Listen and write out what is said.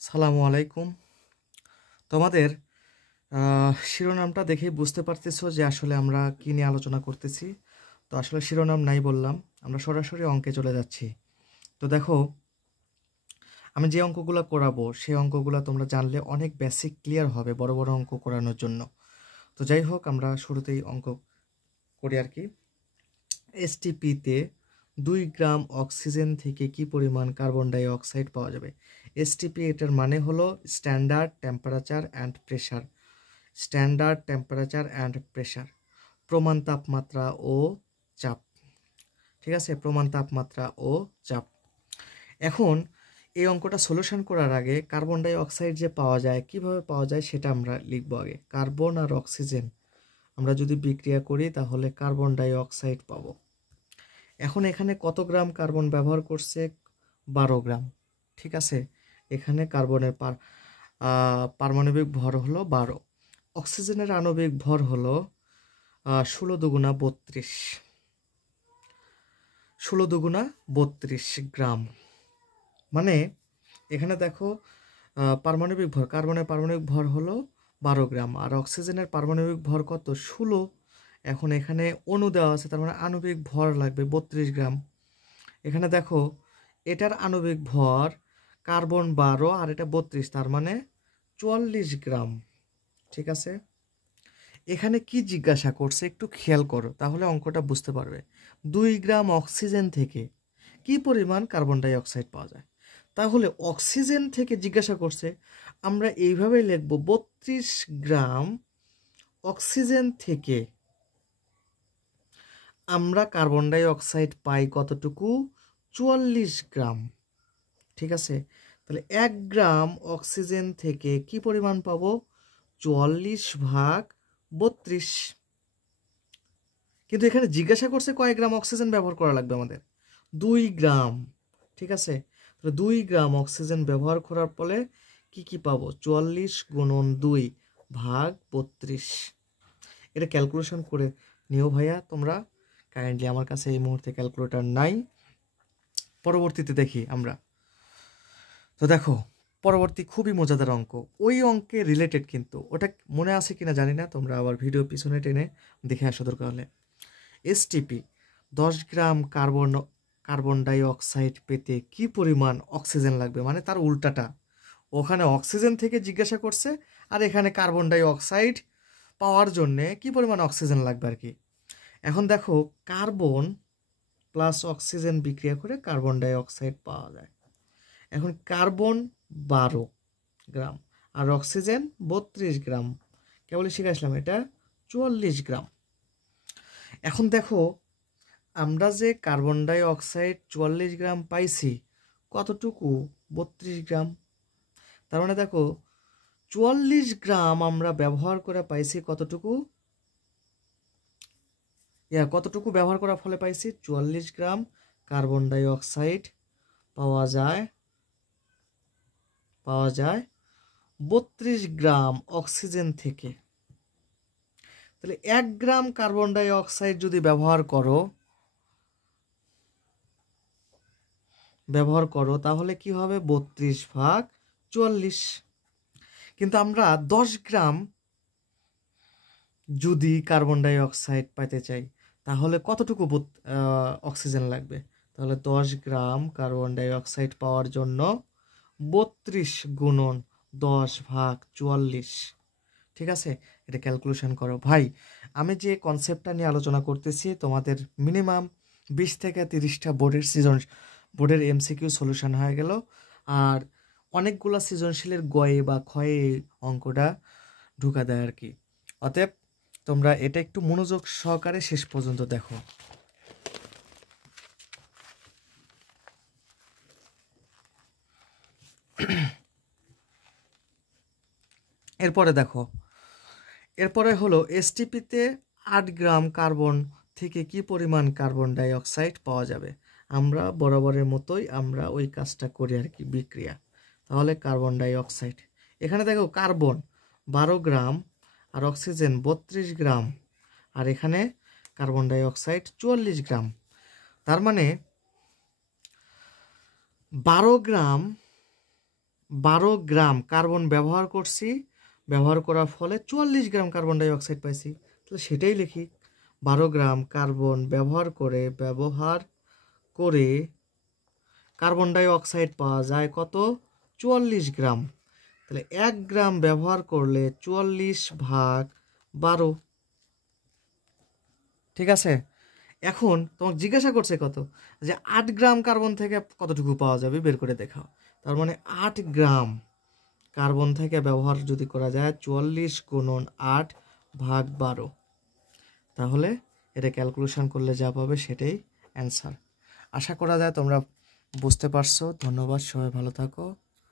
সালামু আলাইকুম। তোমাদের শিরোনামটা দেখেই বুঝতে পারতেছো যে আসলে আমরা কী নিয়ে আলোচনা করতেছি। তো আসলে শিরোনাম নাই বললাম, আমরা সরাসরি অঙ্কে চলে যাচ্ছি। তো দেখো, আমি যে অঙ্কগুলো করাবো সেই অঙ্কগুলো তোমরা জানলে অনেক বেসিক ক্লিয়ার হবে বড় বড় অঙ্ক করানোর জন্য। তো যাই হোক, আমরা শুরুতেই অঙ্ক করি আর কি। এসটিপিতে 2 গ্রাম অক্সিজেন থেকে কি পরিমাণ কার্বন ডাই অক্সাইড পাওয়া যাবে? এসটিপি এটার মানে হলো standard temperature and pressure. Standard temperature and pressure, প্রমাণ তাপমাত্রা ও চাপ। ঠিক আছে, প্রমাণ তাপমাত্রা ও চাপ। এখন এই অঙ্কটা সলিউশন করার আগে কার্বন ডাই অক্সাইড যে পাওয়া যায়, কিভাবে পাওয়া যায় সেটা আমরা লিখব আগে। কার্বন আর অক্সিজেন আমরা যদি বিক্রিয়া করি তাহলে কার্বন ডাই অক্সাইড পাবো। এখন এখানে কত গ্রাম কার্বন ব্যবহার করছে? 12 গ্রাম। ঠিক আছে, এখানে কার্বনের পারমাণবিক ভর হলো 12, অক্সিজেনের আণবিক ভর হলো 16 দুগুণা 32, 16 দুগুণা 32 গ্রাম। মানে এখানে দেখো, পারমাণবিক ভর, কার্বনের পারমাণবিক ভর হলো 12 গ্রাম আর অক্সিজেনের পারমাণবিক ভর কত? 16। এখন এখানে অণু দেওয়া আছে, তার মানে আণবিক ভর লাগবে 32 গ্রাম। এখানে দেখো, এটার আণবিক ভর কার্বন 12 আর এটা 32, তার মানে 44 গ্রাম। ঠিক আছে, এখানে কি জিজ্ঞাসা করছে একটু খেয়াল করো, তাহলে অঙ্কটা বুঝতে পারবে। 2 গ্রাম অক্সিজেন থেকে কি পরিমাণ কার্বন ডাই অক্সাইড পাওয়া যায়? তাহলে অক্সিজেন থেকে জিজ্ঞাসা করছে, আমরা এইভাবেই লিখব 32 গ্রাম অক্সিজেন থেকে আমরা কার্বন ডাই অক্সাইড পাই কতটুকু? 44 গ্রাম। ঠিক আছে, তাহলে 1 গ্রাম অক্সিজেন থেকে কি পরিমাণ পাবো? 44 ভাগ 32। কিন্তু এখানে জিজ্ঞাসা করছে কয় গ্রাম অক্সিজেন ব্যবহার করা লাগবে আমাদের? 2 গ্রাম। ঠিক আছে, তাহলে 2 গ্রাম অক্সিজেন ব্যবহার করার ফলে কি কি পাবো? 44 গুণন 2 ভাগ 32। এটা ক্যালকুলেশন করে নিও ভাইয়া তোমরা, কাইন্ডলি। আমার কাছে এই মুহূর্তে ক্যালকুলেটর নাই, পরবর্তীতে দেখি আমরা। তো দেখো, পরবর্তী খুবই মজাদার অঙ্ক, ওই অঙ্কে রিলেটেড, কিন্তু ওটা মনে আছে কিনা জানি না, তোমরা আবার ভিডিও পিছনে টেনে দেখে আসো দরকার হলে। এসটিপি 10 গ্রাম কার্বন ডাই অক্সাইড পেতে কি পরিমাণ অক্সিজেন লাগবে? মানে তার উল্টাটা, ওখানে অক্সিজেন থেকে জিজ্ঞাসা করছে আর এখানে কার্বন ডাই অক্সাইড পাওয়ার জন্যে কি পরিমাণ অক্সিজেন লাগবে আর কি। এখন দেখো, কার্বন প্লাস অক্সিজেন বিক্রিয়া করে কার্বন ডাই অক্সাইড পাওয়া যায়। এখন কার্বন 12 গ্রাম আর অক্সিজেন 32 গ্রাম, কেবলই শিখাইছিলাম, এটা 44 গ্রাম। এখন দেখো, আমরা যে কার্বন ডাই অক্সাইড 44 গ্রাম পাইছি, কতটুকু? 32 গ্রাম। তার মানে দেখো, 44 গ্রাম আমরা ব্যবহার করে পাইছি কতটুকু? কতটুকু ব্যবহার করার ফলে পাইছি? 44 গ্রাম কার্বন ডাই অক্সাইড পাওয়া যায় 32 গ্রাম অক্সিজেন থেকে। তাহলে 1 গ্রাম কার্বন ডাই অক্সাইড যদি ব্যবহার করো তাহলে কি হবে? 32 ভাগ 44। কিন্তু আমরা 10 গ্রাম যদি কার্বন ডাই অক্সাইড পাইতে চাই তাহলে কতটুকু অক্সিজেন লাগবে? তাহলে 10 গ্রাম কার্বন ডাই অক্সাইড পাওয়ার জন্য 32 গুণন 10 ভাগ 44। ঠিক আছে, এটা ক্যালকুলেশন করো ভাই। আমি যে কনসেপ্টটা নিয়ে আলোচনা করতেছি, তোমাদের মিনিমাম 20 থেকে 30টা বোর্ডের এমসিকিউ সলিউশন হয়ে গেল, আর অনেকগুলো সৃজনশীলের গয়ে বা ক্ষয়ে অঙ্কটা ঢুকা দেয় আর কি। অতএব তোমরা এটা একটু মনোযোগ সহকারে শেষ পর্যন্ত দেখো। এরপরে দেখো, এরপরে হলো এসটিপিতে 8 গ্রাম কার্বন থেকে কি পরিমাণ কার্বন ডাই অক্সাইড পাওয়া যাবে? আমরা বরাবরের মতোই আমরা ওই কাজটা করি আর কি, বিক্রিয়া। তাহলে কার্বন ডাই অক্সাইড, এখানে দেখো কার্বন 12 গ্রাম আর অক্সিজেন 32 গ্রাম, আর এখানে কার্বন ডাই অক্সাইড 44 গ্রাম। তার মানে 12 গ্রাম 12 গ্রাম কার্বন ব্যবহার করছি, ব্যবহার করার ফলে 44 গ্রাম কার্বন ডাই অক্সাইড পাইছি, তাহলে সেটাই লিখি। 12 গ্রাম কার্বন ব্যবহার করে কার্বন ডাই অক্সাইড পাওয়া যায় কত? 44 গ্রাম। তাহলে 1 গ্রাম ব্যবহার করলে 44/12। ঠিক আছে, এখন তোমাকে জিজ্ঞাসা করছে কত, যে 8 গ্রাম কার্বন থেকে কতটুকু পাওয়া যাবে বের করে দেখাও। তার মানে 8 গ্রাম কার্বন থেকে ব্যবহার যদি করা যায় 44 × 8/12, তাহলে এটা ক্যালকুলেশন করলে যা পাবে সেটাই অ্যান্সার। আশা করা যায় তোমরা বুঝতে পারছো। ধন্যবাদ, সবাই ভালো থাকো।